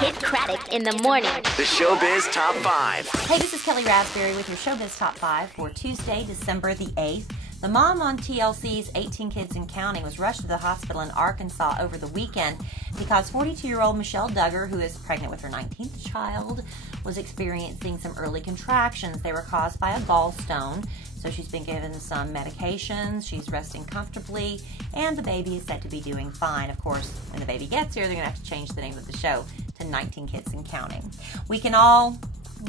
Kidd Kraddick in the morning. The Showbiz Top 5. Hey, this is Kellie Rasberry with your Showbiz Top 5 for Tuesday, December the 8th. The mom on TLC's 18 Kids and Counting was rushed to the hospital in Arkansas over the weekend because 42-year-old Michelle Duggar, who is pregnant with her 19th child, was experiencing some early contractions. They were caused by a gallstone, so she's been given some medications. She's resting comfortably, and the baby is said to be doing fine. Of course, when the baby gets here, they're going to have to change the name of the show to 19 Kids and Counting. We can all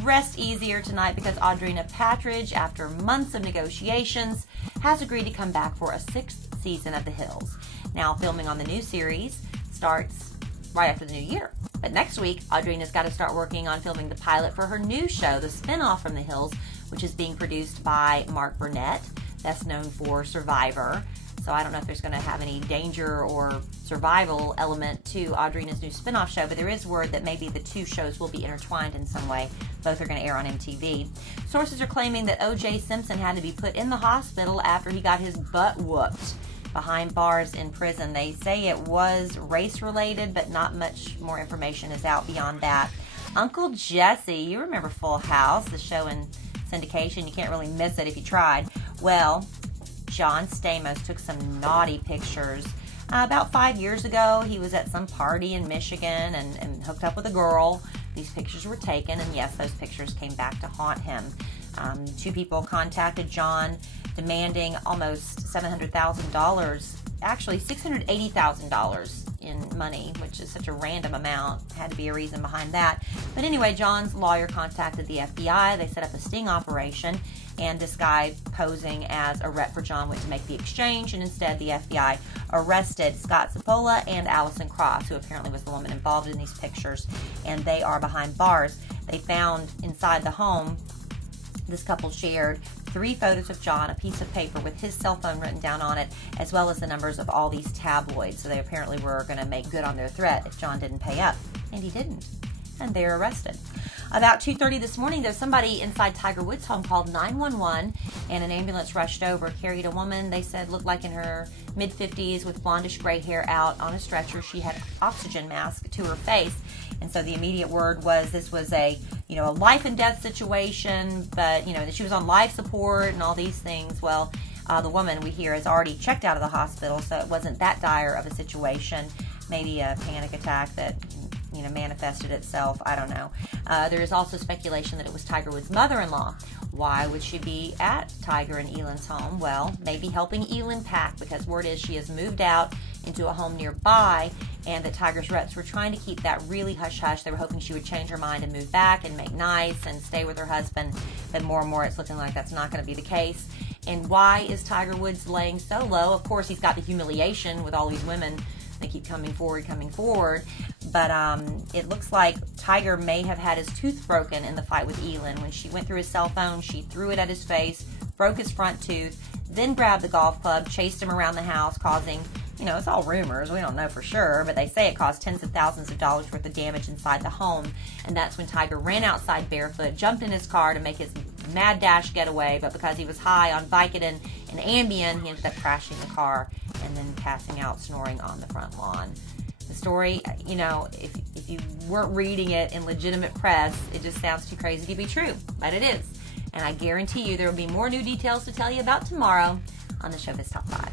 rest easier tonight because Audrina Patridge, after months of negotiations, has agreed to come back for a 6th season of The Hills. Now, filming on the new series starts right after the new year. But next week, Audrina's got to start working on filming the pilot for her new show, the spinoff from The Hills, which is being produced by Mark Burnett, that's known for Survivor. So I don't know if there's going to have any danger or survival element to Audrina's new spinoff show, but there is word that maybe the two shows will be intertwined in some way. Both are going to air on MTV. Sources are claiming that O.J. Simpson had to be put in the hospital after he got his butt whooped behind bars in prison. They say it was race-related, but not much more information is out beyond that. Uncle Jesse, you remember Full House, the show in syndication. You can't really miss it if you tried. Well, John Stamos took some naughty pictures. About 5 years ago, he was at some party in Michigan and hooked up with a girl. These pictures were taken, and yes, those pictures came back to haunt him. Two people contacted John demanding almost $700,000, actually $680,000 in money, which is such a random amount. Had to be a reason behind that. But anyway, John's lawyer contacted the FBI. They set up a sting operation, and this guy posing as a rep for John went to make the exchange, and instead the FBI arrested Scott Zapola and Allison Cross, who apparently was the woman involved in these pictures, and they are behind bars. They found inside the home, this couple shared 3 photos of John, a piece of paper with his cell phone written down on it, as well as the numbers of all these tabloids. So they apparently were going to make good on their threat if John didn't pay up. And he didn't. And they're arrested. About 2:30 this morning, there's somebody inside Tiger Woods' home called 911, and an ambulance rushed over, carried a woman, they said looked like in her mid-50s with blondish gray hair out on a stretcher. She had an oxygen mask to her face, and so the immediate word was this was a life and death situation, but that she was on life support and all these things. Well, the woman we hear is already checked out of the hospital, so it wasn't that dire of a situation. Maybe a panic attack that manifested itself. I don't know. There is also speculation that it was Tiger Woods' mother-in-law. Why would she be at Tiger and Elon's home? Well, maybe helping Elon pack, because word is she has moved out into a home nearby, and that Tiger's reps were trying to keep that really hush-hush. They were hoping she would change her mind and move back and make nice and stay with her husband. But more and more it's looking like that's not going to be the case. And why is Tiger Woods laying so low? Of course, he's got the humiliation with all these women. They keep coming forward. But it looks like Tiger may have had his tooth broken in the fight with Elon. When she went through his cell phone, she threw it at his face, broke his front tooth, then grabbed the golf club, chased him around the house, causing, it's all rumors. We don't know for sure, but they say it caused tens of thousands of dollars worth of damage inside the home. And that's when Tiger ran outside barefoot, jumped in his car to make his mad dash getaway, but because he was high on Vicodin and Ambien, he ended up crashing the car and then passing out snoring on the front lawn. The story, if you weren't reading it in legitimate press, it just sounds too crazy to be true, but it is. And I guarantee you there will be more new details to tell you about tomorrow on the Showbiz Top 5.